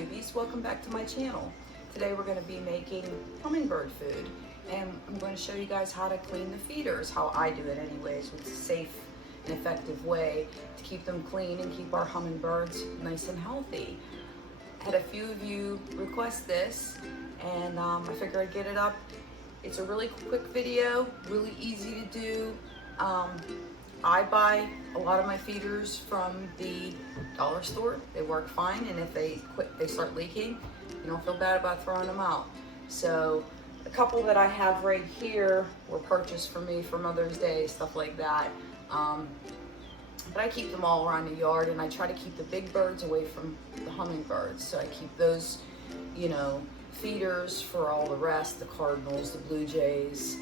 Tubies, welcome back to my channel. Today we're going to be making hummingbird food, and I'm going to show you guys how to clean the feeders, how I do it anyways, with a safe and effective way to keep them clean and keep our hummingbirds nice and healthy. I had a few of you request this, and I figured I'd get it up. It's a really quick video, really easy to do. I buy a lot of my feeders from the dollar store. They work fine, and if they start leaking, you don't feel bad about throwing them out. So a couple that I have right here were purchased for me for Mother's Day, stuff like that. But I keep them all around the yard, and I try to keep the big birds away from the hummingbirds. So I keep those, feeders for all the rest, the cardinals, the blue jays.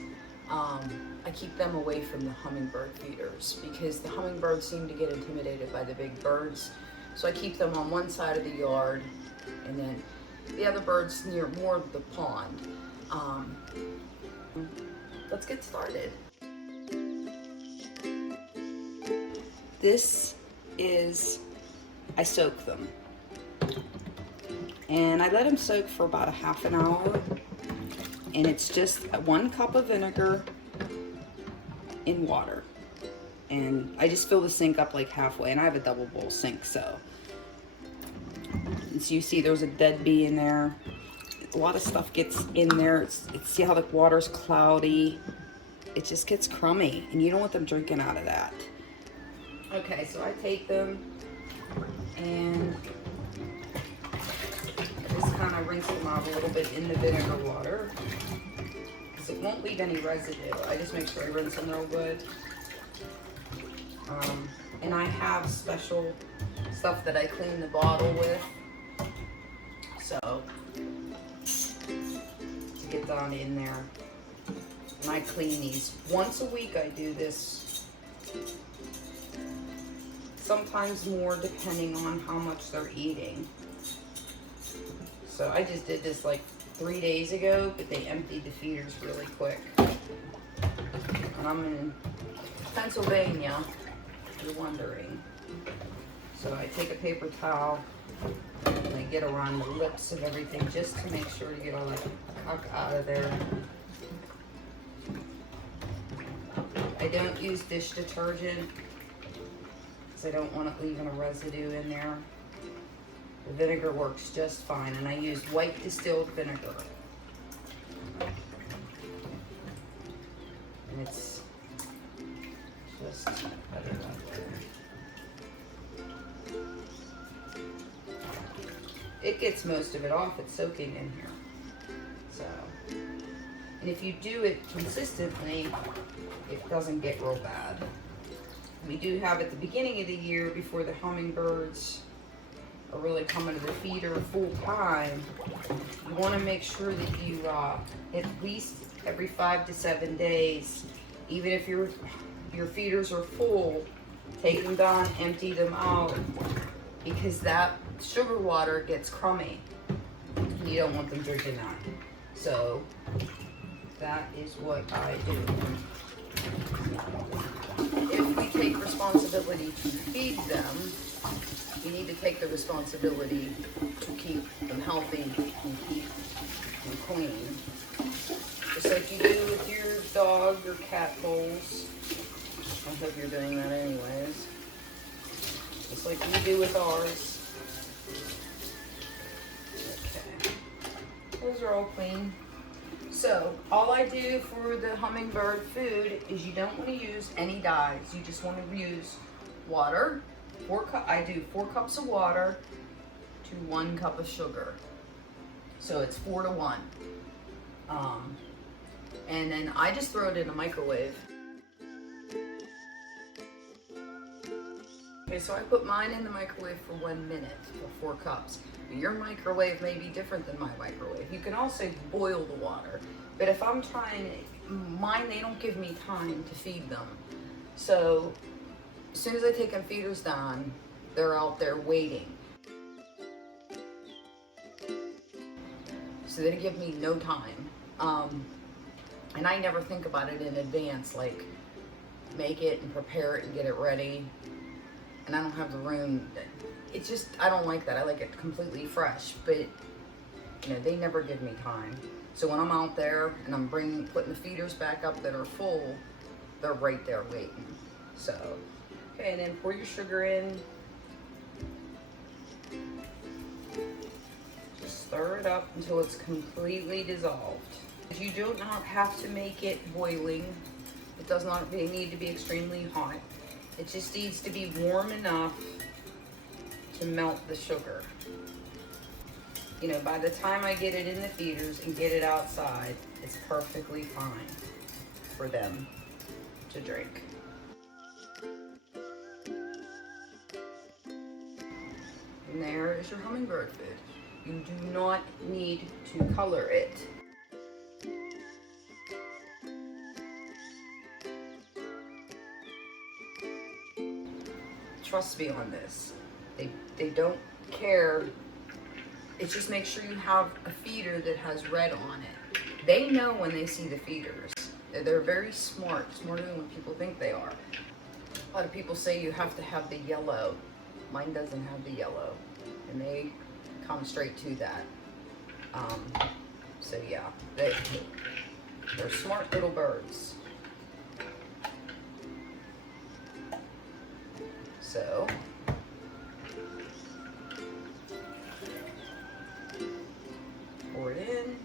I keep them away from the hummingbird feeders because the hummingbirds seem to get intimidated by the big birds. So I keep them on one side of the yard, and then the other birds near more of the pond. Let's get started. This is, I soak them. And I let them soak for about a half an hour. And it's just 1 cup of vinegar in water. And I just fill the sink up like halfway, and I have a double bowl sink, so. As you see, there's a dead bee in there. A lot of stuff gets in there. See how the water's cloudy? It just gets crummy, and you don't want them drinking out of that. Okay, so I take them and I just kind of rinse them out a little bit in the vinegar water. It won't leave any residue. I just make sure I rinse them real good. And I have special stuff that I clean the bottle with. So, to get down in there. And I clean these. Once a week I do this. Sometimes more depending on how much they're eating. So I just did this like 3 days ago, but they emptied the feeders really quick. And I'm in Pennsylvania, if you're wondering. So I take a paper towel and I get around the lips of everything just to make sure to get all that muck out of there. I don't use dish detergent because I don't want it leaving a residue in there. The vinegar works just fine, and I use white distilled vinegar. And it's just better that way. It gets most of it off. It's soaking in here. So, and if you do it consistently, it doesn't get real bad. We do have at the beginning of the year, before the hummingbirds are really coming to the feeder full time, you want to make sure that you at least every 5 to 7 days, even if your feeders are full, take them down, empty them out, because that sugar water gets crummy. You don't want them drinking that. So that is what I do. If we take responsibility to feed them, we need to take the responsibility to keep them healthy and keep them clean. Just like you do with your dog or cat bowls. I hope you're doing that anyways. Just like we do with ours. Okay. Those are all clean. So, all I do for the hummingbird food is you don't want to use any dyes. You just want to use water. I do 4 cups of water to 1 cup of sugar. So it's 4 to 1. And then I just throw it in the microwave. Okay, so I put mine in the microwave for 1 minute for 4 cups. Your microwave may be different than my microwave. You can also boil the water. But if I'm trying, mine, they don't give me time to feed them. So as soon as I take them feeders down, they're out there waiting. So they give me no time. And I never think about it in advance, like make it and prepare it and get it ready. and I don't have the room. It's just, I don't like that. I like it completely fresh, but you know, they never give me time. So when I'm out there and I'm putting the feeders back up that are full, they're right there waiting. So, okay, and then pour your sugar in. Just stir it up until it's completely dissolved. You do not have to make it boiling. It does not need to be extremely hot. It just needs to be warm enough to melt the sugar. You know, by the time I get it in the feeders and get it outside, it's perfectly fine for them to drink. And there is your hummingbird food. You do not need to color it. Trust me on this. They don't care. It's just make sure you have a feeder that has red on it. They know when they see the feeders. They're very smart, smarter than what people think they are. A lot of people say you have to have the yellow. Mine doesn't have the yellow, and they come straight to that. So yeah, they're smart little birds. So pour it in.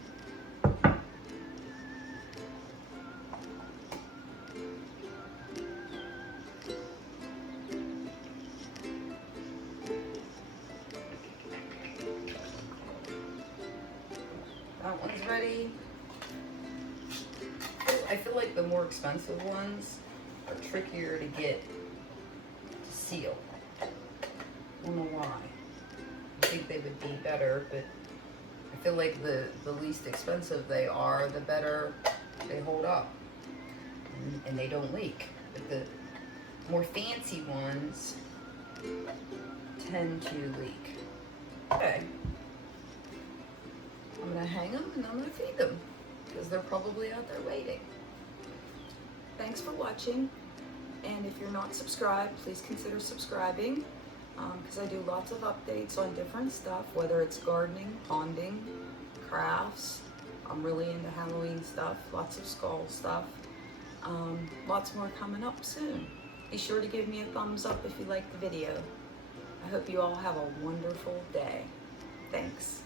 That one's ready. I feel like the more expensive ones are trickier to get to seal. I don't know why. I think they would be better, but I feel like the least expensive they are, the better they hold up. And they don't leak. But the more fancy ones tend to leak. Okay. I'm gonna hang them and I'm gonna feed them because they're probably out there waiting. Thanks for watching, and if you're not subscribed, please consider subscribing because I do lots of updates on different stuff, whether it's gardening, ponding, crafts. I'm really into Halloween stuff, lots of skull stuff. Lots more coming up soon. Be sure to give me a thumbs up if you liked the video. I hope you all have a wonderful day. Thanks.